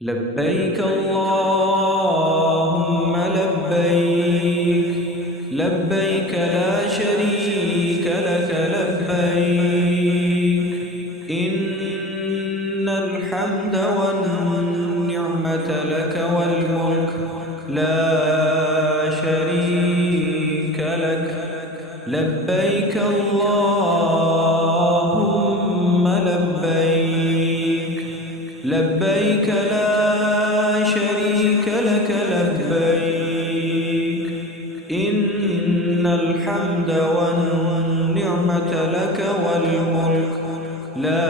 لبيك اللهم لبيك، لبيك لا شريك لك لبيك، إن الحمد والنعمة لك والملك لا شريك لك. لبيك اللهم لبيك، لبيك لا شريك لك لبيك، إن الحمد والنعمة لك والملك لا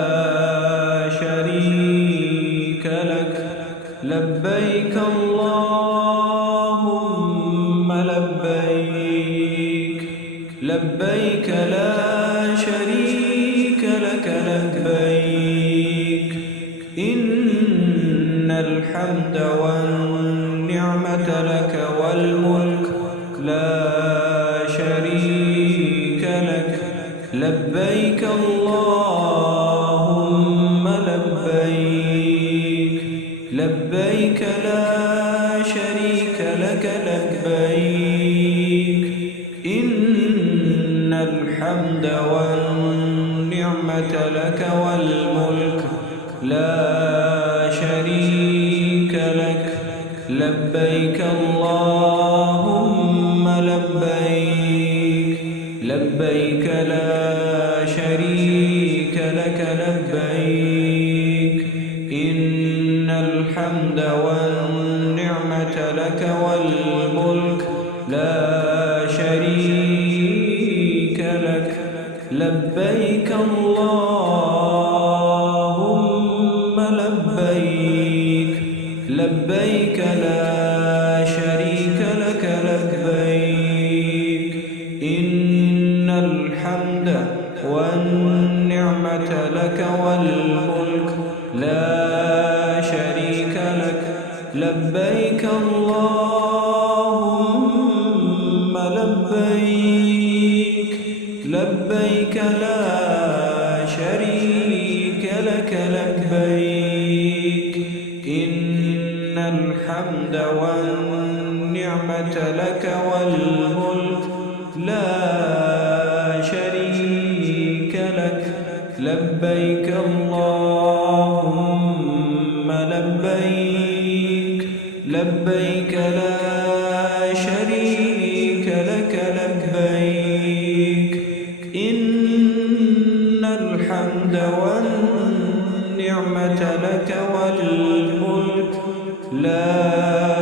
شريك لك. لبيك اللهم لبيك، لبيك لا شريك لك لبيك، إن الحمد والنعمة لك والملك لا شريك لك. لبيك اللهم لبيك، لبيك لا شريك لك لبيك، إن الحمد والنعمة لك والملك لا شريك لك. لبيك اللهم لبيك، لبيك لا شريك لك لبيك، إن الحمد والنعمة لك والملك لا شريك لك. لبيك اللهم لبيك، لبيك لا شريك لك لبيك، إن الحمد والنعمة لك والملك لا شريك لك. لبيك اللهم لبيك، لبيك لا شريك لك لبيك، إن الحمد والنعمة لك والملك لا شريك لك. لبيك اللهم لبيك، لبيك لا شريك لك لبيك، إن الحمد والنعمة لك والملك لا